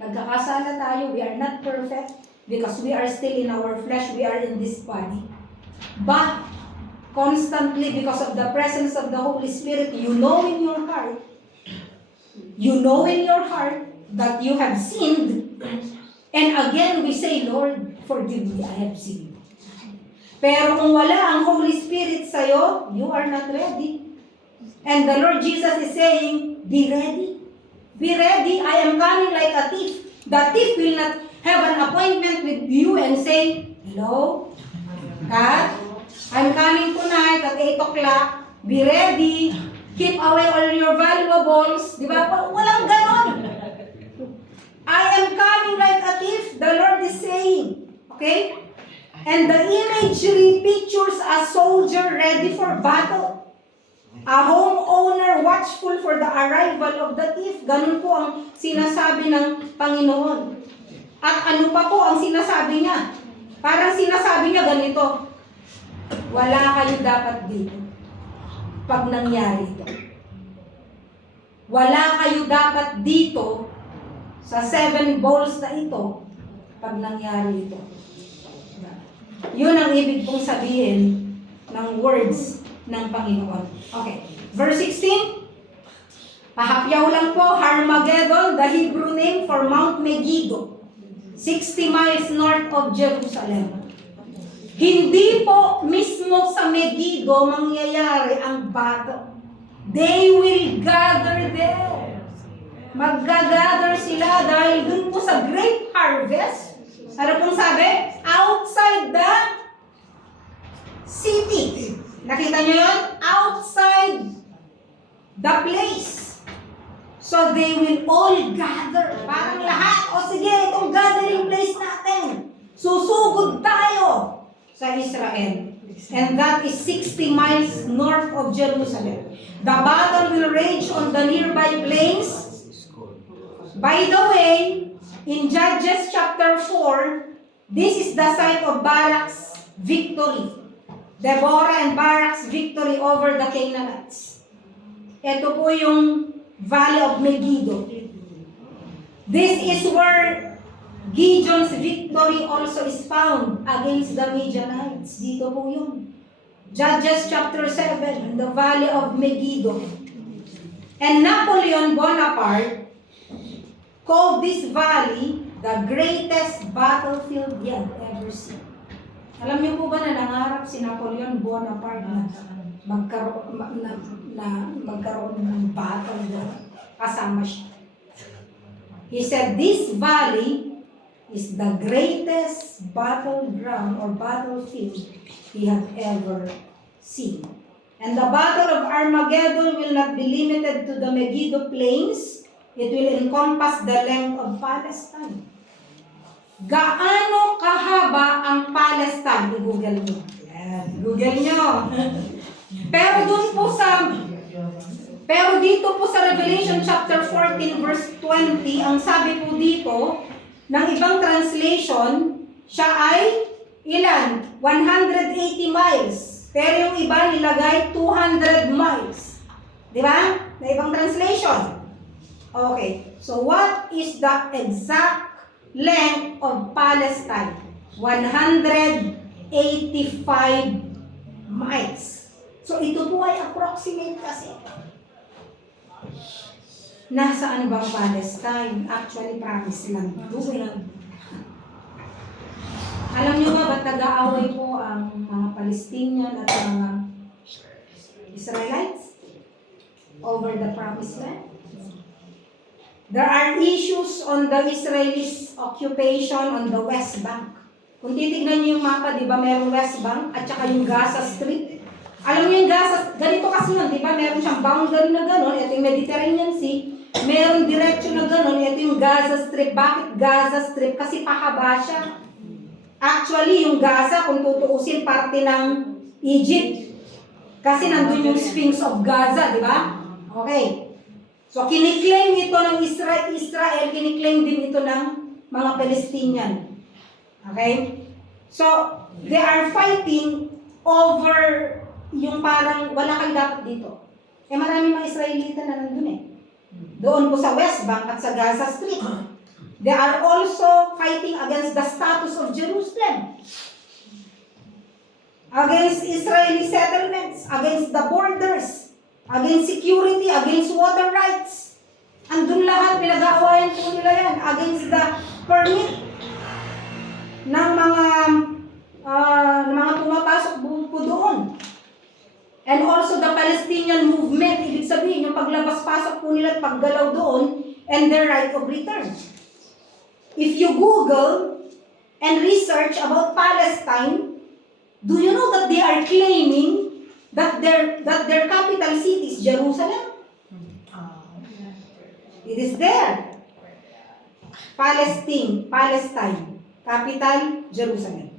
Nagkakasala tayo. We are not perfect because we are still in our flesh. We are in this body. But constantly, because of the presence of the Holy Spirit, you know in your heart that you have sinned. And again, we say, "Lord, forgive me, I have sinned." Pero kung wala ang Holy Spirit sa'yo, you are not ready. And the Lord Jesus is saying, be ready. Be ready. I am coming like a thief. The thief will not have an appointment with you and say, "Hello, Kat, I'm coming tonight at 8 o'clock. Be ready. Keep away all your valuables." Di ba? Walang ganon. I am coming like a thief, the Lord is saying. Okay? And the imagery pictures a soldier ready for battle. A homeowner watchful for the arrival of the thief. Ganun po ang sinasabi ng Panginoon. At ano pa po ang sinasabi niya? Parang sinasabi niya ganito, "Wala kayo dapat dito pag nangyari ito. Wala kayo dapat dito sa 7 bowls na ito pag nangyari ito." Yun ang ibig kong sabihin ng words ng Panginoon. Okay. Verse 16. Pahapyaw lang po, Armageddon, the Hebrew name for Mount Megiddo, 60 miles north of Jerusalem. Hindi po mismo sa Megiddo mangyayari ang battle. They will gather there. Maggagather sila dahil dun po sa great harvest. Ano pong sabi? Outside the city. Nakita nyo yun? Outside the place. So they will all gather. Parang lahat. O sige, itong gathering place natin. Susugod tayo sa Israel. And that is 60 miles north of Jerusalem. The battle will rage on the nearby plains. By the way, in Judges chapter 4, this is the site of Barak's victory. Deborah and Barak's victory over the Canaanites. Ito po yung Valley of Megiddo. This is where Gideon's victory also is found against the Midianites. Dito po yun. Judges chapter 7, the Valley of Megiddo. And Napoleon Bonaparte called this valley the greatest battlefield he had ever seen. Alam niyo po ba na nangarap si Napoleon Bonaparte na magkaroon ng battle doon? Kasama siya. He said, this valley is the greatest battleground or battlefield he had ever seen. And the battle of Armageddon will not be limited to the Megiddo plains. It will encompass the length of Palestine. Gaano kahaba ang Palestine? I-Google nyo. Yan. Google nyo. Pero dito po sa Revelation chapter 14 verse 20, ang sabi po dito, ng ibang translation, siya ay ilan? 180 miles. Pero yung iba nilagay 200 miles. Di ba? Na ibang translation. Okay. So what is the exact length of Palestine? 185 miles. So ito po ay approximate kasi. Nasaan bang Palestine? Actually, promise lang. Alam niyo ba ba't nag-aaway po ang mga Palestinian at mga Israelites over the promised land? There are issues on the Israelis' occupation on the West Bank. Kung titignan niyo yung mapa, di ba, merong West Bank at saka yung Gaza Strip. Alam niyo yung Gaza, ganito kasi yun, di ba, meron siyang boundary na gano'n, ito yung Mediterranean Sea, meron diretsyo na gano'n, ito yung Gaza Strip. Bakit Gaza Strip? Kasi pahaba siya. Actually, yung Gaza, kung tutuusin, parte ng Egypt. Kasi nandun yung Sphinx of Gaza, di ba? Okay. So, kiniklaim ito ng Israel, kiniklaim din ito ng mga Palestinian. Okay? So, they are fighting over yung parang wala kayo dapat dito. Eh, marami mga Israelita na nandun eh. Doon po sa West Bank at sa Gaza Strip. They are also fighting against the status of Jerusalem. Against Israeli settlements, against the borders, against security, against water rights. Andun lahat, pinag-aawayan po nila yan. Against the permit ng mga pumapasok po doon. And also the Palestinian movement, ibig sabihin, yung paglabas-pasok po nila at paggalaw doon, and their right of return. If you Google and research about Palestine, do you know that they are claiming that their capital city is Jerusalem? It is there. Palestine, capital, Jerusalem.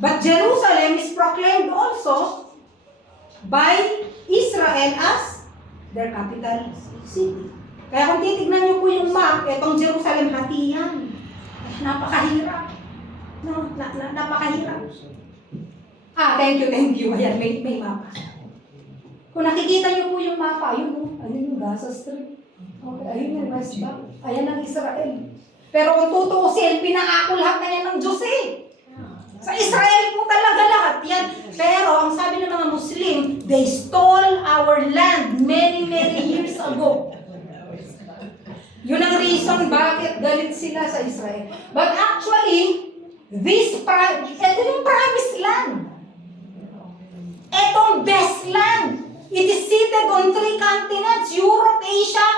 But Jerusalem is proclaimed also by Israel as their capital city. Kaya kung titignan niyo po yung map, itong Jerusalem, hati yan. Napakahirap. No, napakahirap. Thank you. Ayan, may mapa. Kung nakikita niyo po yung mapa, ayun yung Gaza Strip. Okay, ayun yung West Bank. Ayan ang Israel. Pero kung tutuusin, pinaako lahat na yan ng Diyos eh. Sa Israel po talaga lahat yan. Pero ang sabi ng mga Muslim, they stole our land many years ago. Yun ang reason bakit galit sila sa Israel. But actually, ito yung promised land. Itong best land. It is seated on 3 continents. Europe, Asia.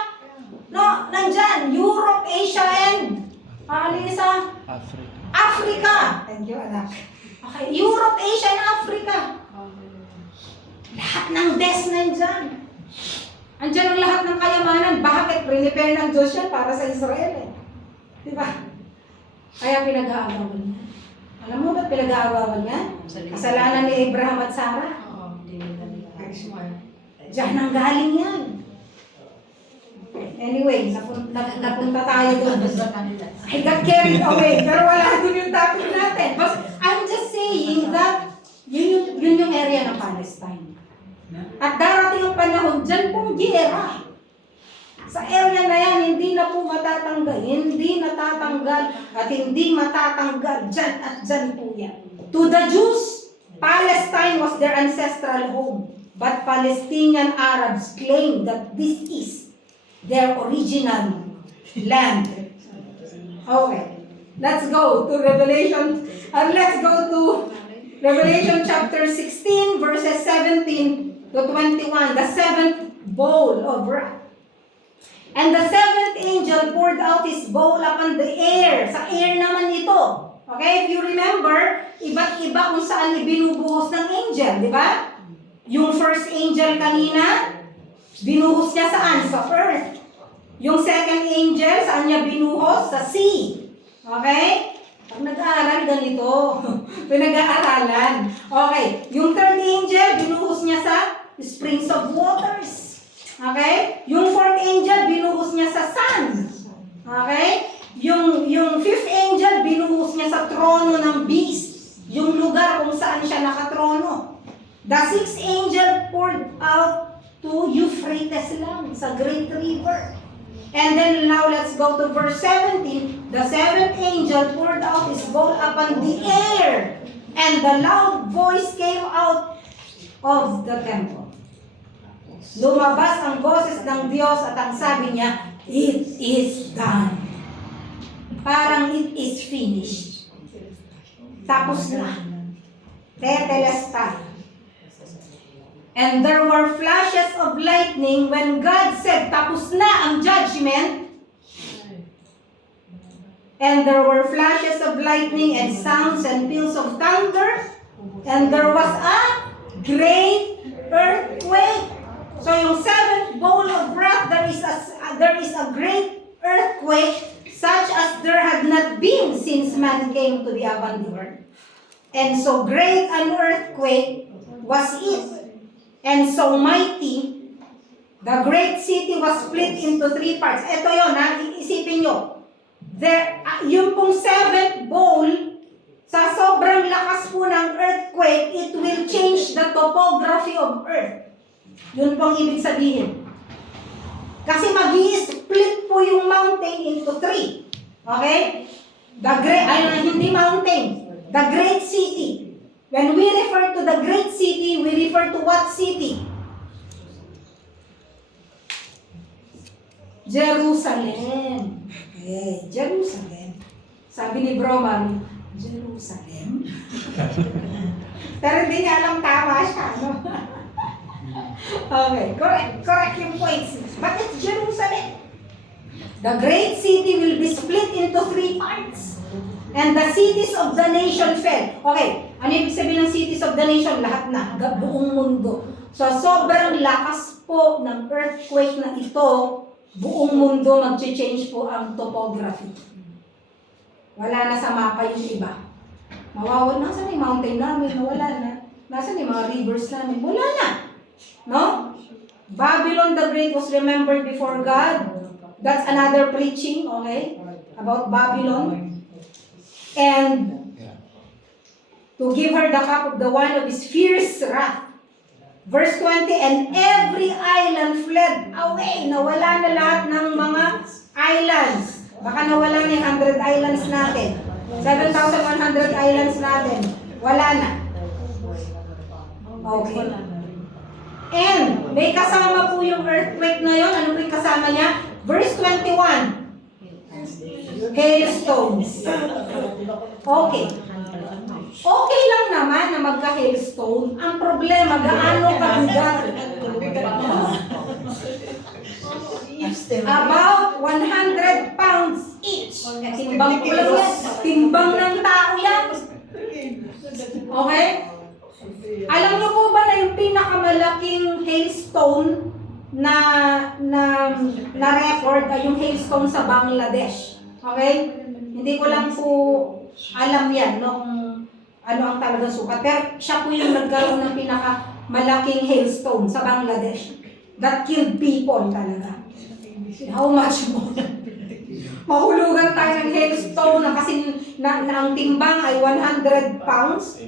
No, nandyan. Europe, Asia, and isa? Africa. Thank you, anak. Okay, Europe, Asia, and Africa. Lahat ng best nandyan. Andyan ang lahat ng kayamanan. Bakit? Prepare ng Diyos yan para sa Israel eh. Diba? Kaya pinag-aagawan niya. Alam mo ba pinag-aagawan niya? Kasalanan ni Abraham at Sarah. Diyan ang galing yan. Anyway, napunta tayo doon. I got carried away. Pero wala doon yung topic natin. But I'm just saying that yun yung area ng Palestine. At darating ang panahon, dyan pong giyera. Sa area na yan, hindi na po matatanggal. Hindi natatanggal at hindi matatanggal. Dyan at dyan po yan. To the Jews, Palestine was their ancestral home. But Palestinian Arabs claim that this is their original land. Okay. Let's go to Revelation. Let's go to Revelation chapter 16, verses 17 to 21. The seventh bowl of wrath. And the seventh angel poured out his bowl upon the air. Sa air naman ito. Okay, if you remember, iba't iba kung saan ibinubuhos ng angel, di ba? Yung first angel kanina, binuhos niya saan? Sa earth. Yung second angel, saan niya binuhos? Sa sea. Okay? Pag nag-aaral, ganito. Pinag-aaralan. Okay. Yung third angel, binuhos niya sa springs of waters. Okay? Yung fourth angel, binuhos niya sa sun. Okay? Yung fifth angel, binuhos niya sa trono ng beast. Yung lugar kung saan siya nakatrono. The sixth angel poured out to Euphrates lang, sa great river. And then now let's go to verse 17. The seventh angel poured out his bowl upon the air, and the loud voice came out of the temple. Lumabas ang boses ng Diyos at ang sabi niya, "It is done." Parang it is finished. Tapos na. Tetelestai. And there were flashes of lightning when God said, tapos na ang judgment. And there were flashes of lightning and sounds and peals of thunder. And there was a great earthquake. So yung seventh bowl of wrath, there is a great earthquake such as there had not been since man came to the abundant earth. And so great an earthquake was it. And so mighty, the great city was split into three parts. Ito yun, isipin nyo. Yung pong seventh bowl, sa sobrang lakas po ng earthquake, it will change the topography of earth. Yun pong ibig sabihin. Kasi mag-i-split po yung mountain into three. Okay? Hindi mountain. The great city. When we refer to the great city, we refer to what city? Jerusalem. Okay, Jerusalem. Sabi ni Broman, Jerusalem. Pero hindi niya alam tama siya, no? Okay, correct yung points. But it's Jerusalem. The great city will be split into three parts. And the cities of the nation fell. Okay, ano ibig sabihin ng cities of the nation? Lahat na, buong mundo. So, sobrang lakas po ng earthquake na ito, buong mundo mag-change po ang topography. Wala na sa mapa yung iba. Mawawala, nasan yung mountain namin? Wala na. Nasan yung mga rivers namin? Wala na. No? Babylon the Great was remembered before God. That's another preaching, okay? About Babylon. And to give her the cup of the wine of his fierce wrath. Verse 20, and every island fled away. Nawala na lahat ng mga islands. Baka nawala na yung 100 islands natin. 7,100 islands natin. Wala na. Okay. And may kasama po yung earthquake na yun. Ano po yung kasama niya? Verse 21. Hailstones. Okay. Okay lang naman na magka-hailstone. Ang problema, gaano kabigat? About 100 pounds each. Timbang ko lang yan. Timbang ng tao yan. Okay? Alam niyo po ba na yung pinakamalaking hailstone na record ay yung hailstone sa Bangladesh? Okay? Hindi ko lang po alam yan, no, kung ano ang talagang sukat. Pero siya po yung nagkaroon ng pinakamalaking hailstone sa Bangladesh that killed people talaga. How much more? Mahulugan tayo ng hailstone na kasi na ang timbang ay 100 pounds.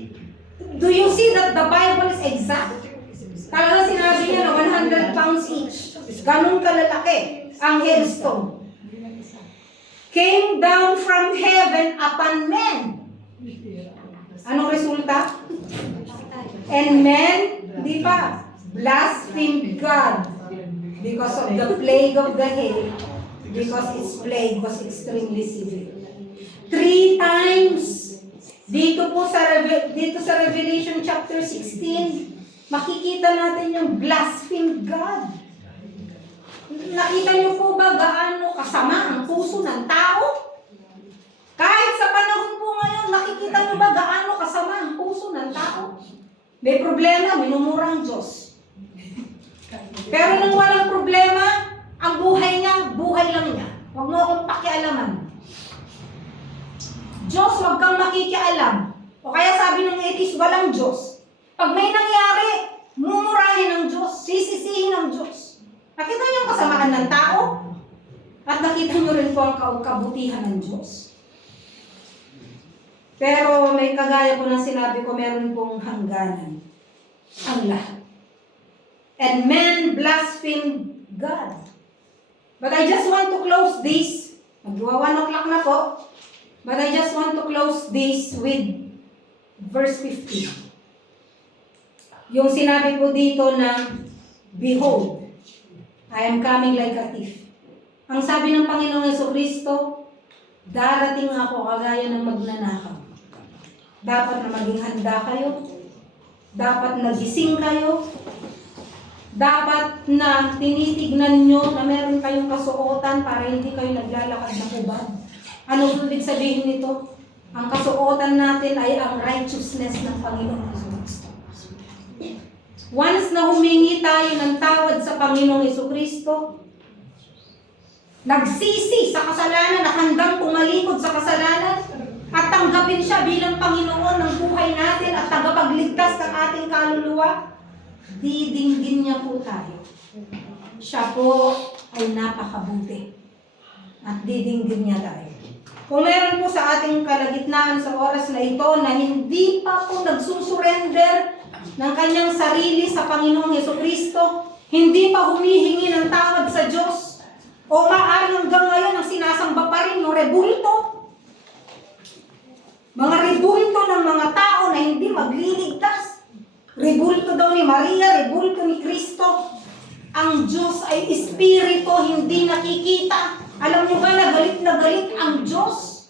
Do you see that the Bible is exact? Talaga sinabi niya na 100 pounds each. Ganun kalalaki ang hailstone. Came down from heaven upon men. Anong resulta? And men, di ba, blasphemed God because of the plague of the hail, because its plague was extremely severe. 3 times dito sa Revelation chapter 16, makikita natin yung blasphemed God. Nakita niyo po ba gaano kasama ang puso ng tao? Kahit sa panahon po ngayon, nakikita niyo ba gaano kasama ang puso ng tao? May problema, minumura ang Diyos. Pero nung walang problema, ang buhay niya, buhay lang niya. Huwag mo akong pakialaman. Diyos, huwag kang makikialam. O kaya sabi ng atheist, walang Diyos. Pag may nangyari, mumurahin ng Diyos, sisisihin ng Diyos. Nakita niyo ang kasamaan ng tao? At nakita niyo rin po ang kabutihan ng Diyos. Pero may kagaya po ng sinabi ko, meron pong hangganan. Ang lahat. And men blaspheme God. But I just want to close this. Magwa 1 o'clock na po. But I just want to close this with verse 15. Yung sinabi po dito na, behold, I am coming like a thief. Ang sabi ng Panginoong Jesucristo, darating ako kagaya ng magnanakaw. Dapat na maging handa kayo. Dapat nagising kayo. Dapat na tinitignan nyo na meron kayong kasuotan para hindi kayo naglalakad na hubad. Ano ibig sabihin nito? Ang kasuotan natin ay ang righteousness ng Panginoong Jesucristo. Once na humingi tayo ng tawad sa Panginoong Jesucristo, nagsisi sa kasalanan, handang pumalikod sa kasalanan, at tanggapin siya bilang Panginoon ng buhay natin at tagapagligtas ng ating kaluluwa, didinggin niya po tayo. Siya po ay napakabuti at didinggin niya tayo. Kung meron po sa ating kalagitnaan sa oras na ito na hindi pa po nagsusurrender ng kanyang sarili sa Panginoong Jesucristo, hindi pa humihingi ng tawad sa Diyos, o maaari hanggang ngayon ang sinasamba pa rin ng rebulto, mga rebulto ng mga tao na hindi magliligtas, rebulto daw ni Maria, rebulto ni Kristo. Ang Diyos ay espiritu, hindi nakikita. Alam niyo ba na galit ang Diyos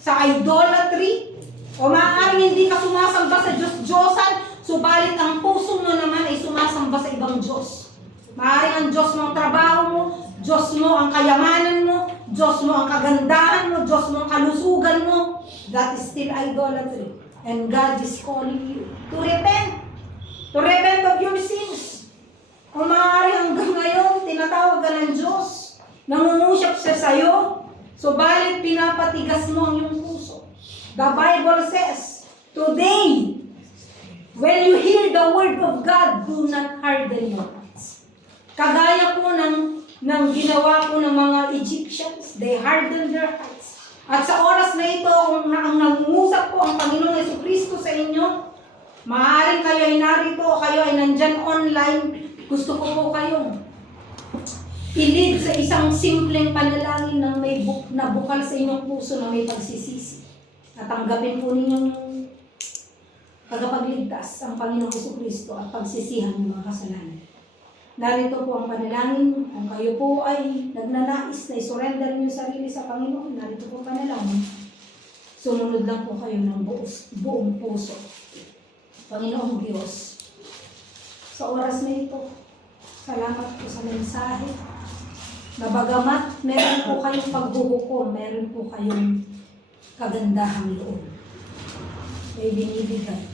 sa idolatry? O maaaring hindi ka sumasamba sa Diyos-Diyosan, subalit ang puso mo naman ay sumasamba sa ibang Diyos. Maaaring ang Diyos mo ang trabaho mo, Diyos mo ang kayamanan mo, Diyos mo ang kagandahan mo, Diyos mo ang kalusugan mo. That is still idolatry. And God is calling you to repent. To repent of your sins. Kung maaari hanggang ngayon, tinatawag ka ng Diyos. Nangungusap siya sa'yo, subalit pinapatigas mo ang iyong puso. The Bible says, today, when you hear the word of God, do not harden your hearts. Kagaya po ng ginawa po ng mga Egyptians, they hardened their hearts. At sa oras na ito, kung ang nangungusap po ang Panginoong Jesucristo sa inyo, maaaring kayo ay narito o kayo ay nandyan online, gusto ko po kayong i-lead sa isang simpleng panalangin ng may nabukal sa inyong puso na may pagsisisi. At tanggapin po ninyong tagapagligtas ang Panginoong Jesucristo at pagsisihan ng mga kasalanan. Narito po ang panalangin. Kung kayo po ay nagnanais na i-surrender niyo sarili sa Panginoon, narito po ang panalangin. Sumunod lang po kayo ng buong puso. Panginoong Diyos, sa oras na ito, salamat po sa mensahe. Na bagamat meron po kayong paghuhukom, meron po kayong kagandahang loob. Ay binibigay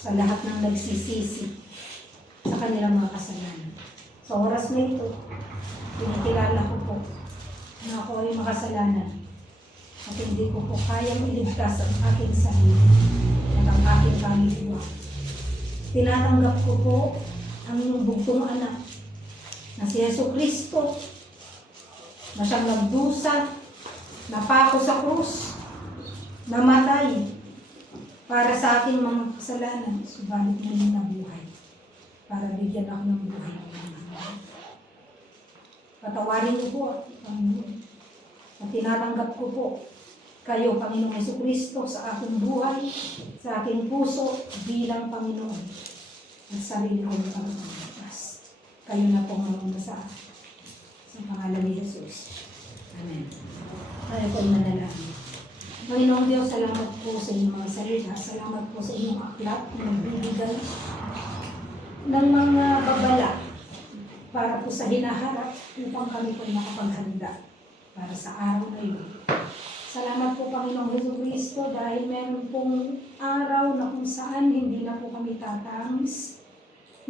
sa lahat ng nagsisisi sa kanilang mga kasalanan. Sa oras na ito, pinikilala ko po na ako ay makasalanan at hindi ko po kayang iligtas ang aking sarili at ang aking kaluluwa. Tinatanggap ko po ang iyong bugtong anak na si Jesucristo na siyang nagdusa, napako sa krus, namatay para sa aking mga kasalanan, subalit na nabuhay para bigyan ako ng buhay. Patawarin niyo po, Panginoon. At tinatanggap ko po kayo, Panginoong Jesucristo, sa aking buhay, sa aking puso, bilang Panginoon. At sarili kong pagpapagpas. Kayo na po mamuna sa akin. Sa pangalan ni Jesus. Amen. Tayo po manalangin. Panginoong Diyos, salamat po sa inyong mga salita. Salamat po sa inyong aklat na nagbibigay ng mga babala para po sa hinaharap upang kami po makapaghanda para sa araw na yun. Salamat po, Panginoong Jesucristo, dahil meron pong araw na kung saan hindi na po kami tatangis.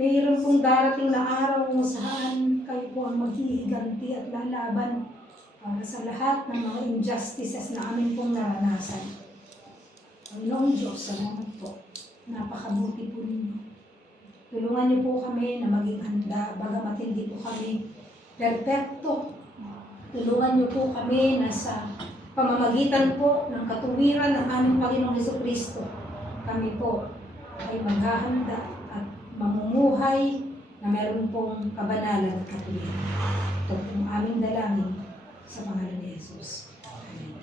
Mayroon pong darating na araw kung saan kayo po ang maghihiganti at lalaban para sa lahat ng mga injustices na amin pong naranasan. Panginoong Diyos, salamat po. Napakabuti po ninyo. Tulungan niyo po kami na maging handa, bagamat hindi po kami perpekto. Tulungan niyo po kami na sa pamamagitan po ng katuwiran ng aming Panginoong Jesucristo, kami po ay maghahanda at mamumuhay na meron pong kabanalan at katuwiran. Ito pong aming dalangin sa pangalan ni Jesus. Amen.